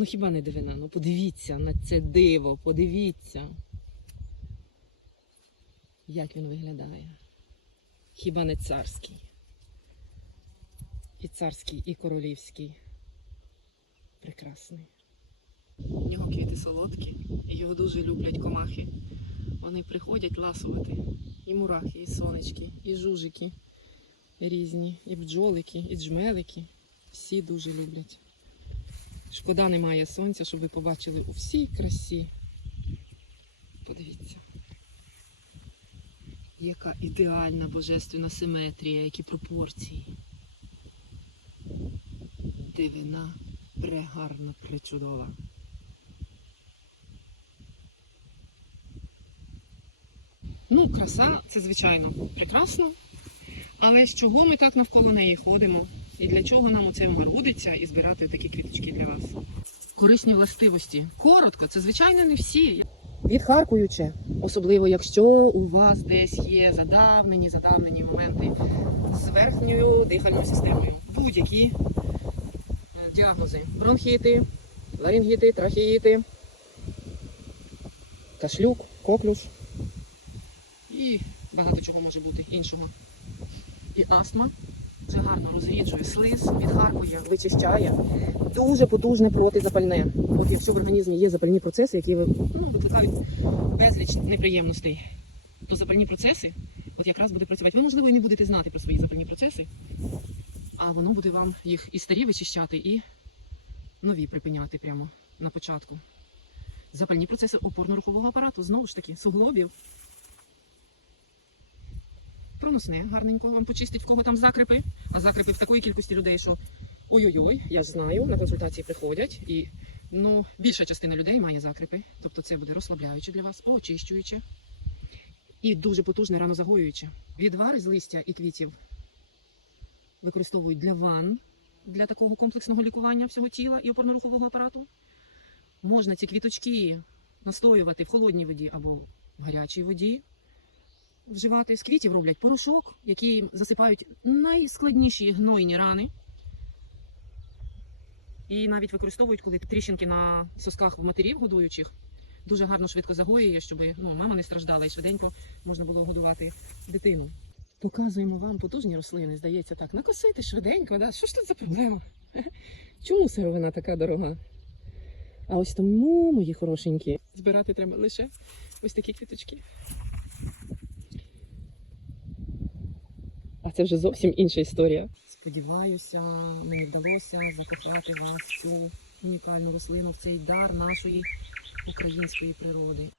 Ну хіба не дивина? Ну подивіться на це диво, подивіться. Як він виглядає. Хіба не царський? І царський, і королівський. Прекрасний. У нього квіти солодкі, і його дуже люблять комахи. Вони приходять ласувати. І мурахи, і сонечки, і жужики різні, і бджолики, і джмелики. Всі дуже люблять. Шкода немає сонця, щоб ви побачили у всій красі. Подивіться. Яка ідеальна божественна симетрія, які пропорції. Дивина прегарна, причудова. Ну, краса це звичайно прекрасно. Але з чого ми так навколо неї ходимо? І для чого нам оце марудиться і збирати такі квіточки для вас? Корисні властивості. Коротко, це звичайно не всі. Відхаркуюче, особливо якщо у вас десь є задавнені, задавнені моменти з верхньою дихальною системою. Будь-які е, діагнози: бронхіти, ларингіти, трахеїти, кашлюк, коклюш і багато чого може бути іншого. І астма. Це гарно розріджує слиз, відхаркує, вичищає. Дуже потужне протизапальне. От якщо в організмі є запальні процеси, які ну, викликають безліч неприємностей, то запальні процеси от якраз буде працювати. Ви, можливо, і не будете знати про свої запальні процеси, а воно буде вам їх і старі вичищати, і нові припиняти прямо на початку. Запальні процеси опорно-рухового апарату, знову ж таки, суглобів. Проносне гарненько вам почистить, в кого там закрипи. А закрипи в такої кількості людей, що ой-ой-ой, я знаю, на консультації приходять. І ну, більша частина людей має закрипи. Тобто це буде розслабляюче для вас, очищуюче і дуже потужне ранозагоююче. Відвари з листя і квітів використовують для ванн, для такого комплексного лікування всього тіла і опорно-рухового апарату. Можна ці квіточки настоювати в холодній воді або в гарячій воді вживати. З квітів роблять порошок, який засипають найскладніші гнойні рани. І навіть використовують, коли тріщинки на сосках в матерів годуючих. Дуже гарно швидко загоює, щоб ну, мама не страждала і швиденько можна було годувати дитину. Показуємо вам потужні рослини, здається, так. Накосити швиденько, да? що ж тут за проблема? Чому сировина така дорога? А ось тому, мої хорошенькі, збирати треба лише ось такі квіточки. Це вже зовсім інша історія. Сподіваюся, мені вдалося закохати вас цю унікальну рослину, в цей дар нашої української природи.